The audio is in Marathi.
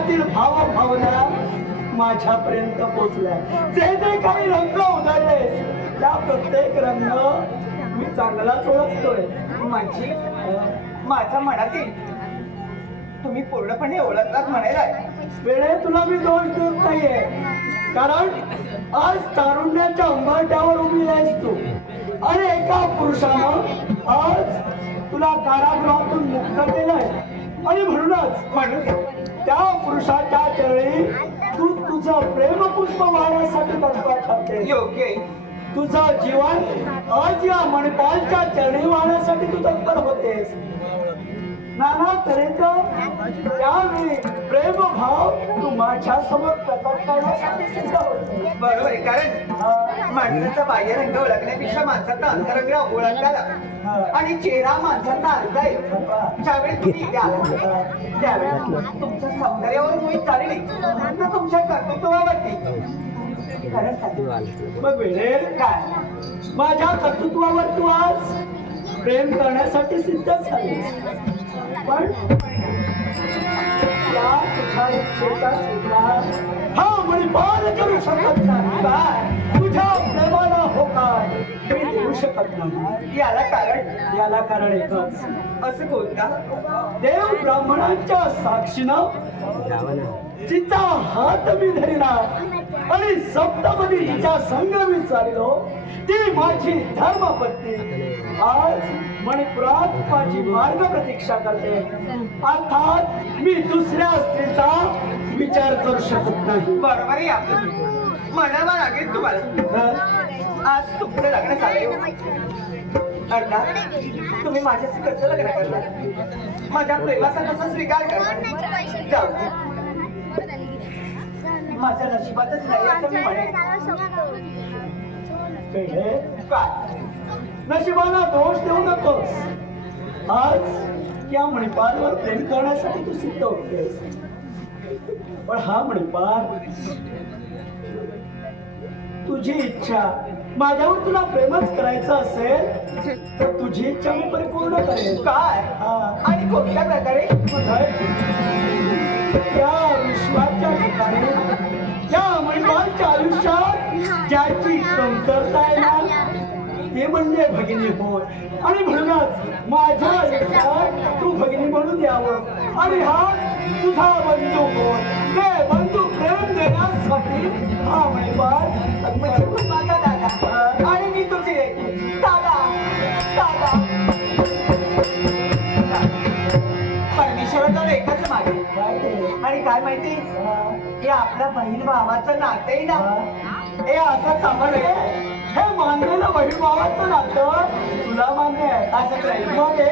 मनातील भाव भावना माझ्यापर्यंत पोचल्या. जे जे काही रंग उधळले त्या प्रत्येक रंग मी चांगलाच ओळखतोय. माझी माझ्या मनातील तुम्ही पूर्णपणे ओळखलात म्हणायला. वेळे तुला मी दोष देत नाहीये. कारण आज तारुण्याच्या अंबाट्यावर उभी आहेस तू. आणि एका पुरुषानं आज तुला कारागृहातून मुक्त केलंय. आणि म्हणूनच म्हणून त्या पुरुषाच्या चरणी तू तुझं प्रेमपुष्प वाहण्यासाठी तत्पर ठरते. योग्य. तुझं जीवन आज या मणिपालच्या चरणी वाहण्यासाठी तू तत्पर होतेस. नाना तऱ्हेचं त्यावेळी प्रेमभाव तू माझ्यासमोर प्रकट सिद्ध बरोबर आहे कारण माणसाचा बाह्य रंग ओळखण्यापेक्षा माणसाचा अंतरंग ओळखला आणि चेहरा माणसाचा अर्थ आहे. ज्यावेळी तुम्ही द्याल त्यावेळी तुमच्या सौंदर्यावर मी चालली तर तुमच्या कर्तृत्वावरती. मग वेळेल काय? माझ्या कर्तृत्वावर तू आज प्रेम करण्यासाठी सिद्ध झालीस पण या तुझ्या इच्छेचा स्वीकार करू शकत नाही तुझ्या प्रेमाला होकार मी देऊ शकत नाही याला कारण याला कारण एकच असं कोणता देव ब्राह्मणांच्या साक्षीनं तिचा हात मी धरणार आणि सप्तपदी तिच्या संग मी चाललो ती माझी धर्मपत्नी. आज मणिपुरात माझी मार्ग प्रतीक्षा करते. अर्थात मी दुसऱ्या स्त्रीचा विचार करू शकत नाही. बरोबर आहे आपलं. म्हणावं लागेल तुम्हाला. हं? आज तुमचं लग्न झालंय अर्थात तुम्ही माझ्याशी कसं लग्न करणार? माझ्या प्रेमाचा कसा स्वीकार करणार. जाऊ दे. माझ्या नशिबातच नाही असं मी म्हणेन. पेढे, काय नशिबाला दोष देऊ नकोस. आज या मणिपालवर प्रेम करण्यासाठी तू सिद्ध होतेस. पण हा मणिपाल तुझी इच्छा माझ्यावर तुला प्रेमच करायचं असेल तर तुझी इच्छा मी परिपूर्ण करेन. काय. आणि कोणत्या प्रकारे? आयुष्यात कमतरता आहे ना? ते म्हणजे भगिनी होय. आणि म्हणूनच माझ्या तू भगिनी म्हणून यावं. आणि हा तुझा बंधू होय. परमेश्वराचा मागे. आणि काय माहिती? हे आपल्या बहीण भावाचं नातं आहे ना. हे असं चांगलं आहे. हे मानलेलं बहीण भावाचं नातं तुला मान्य आहे. असं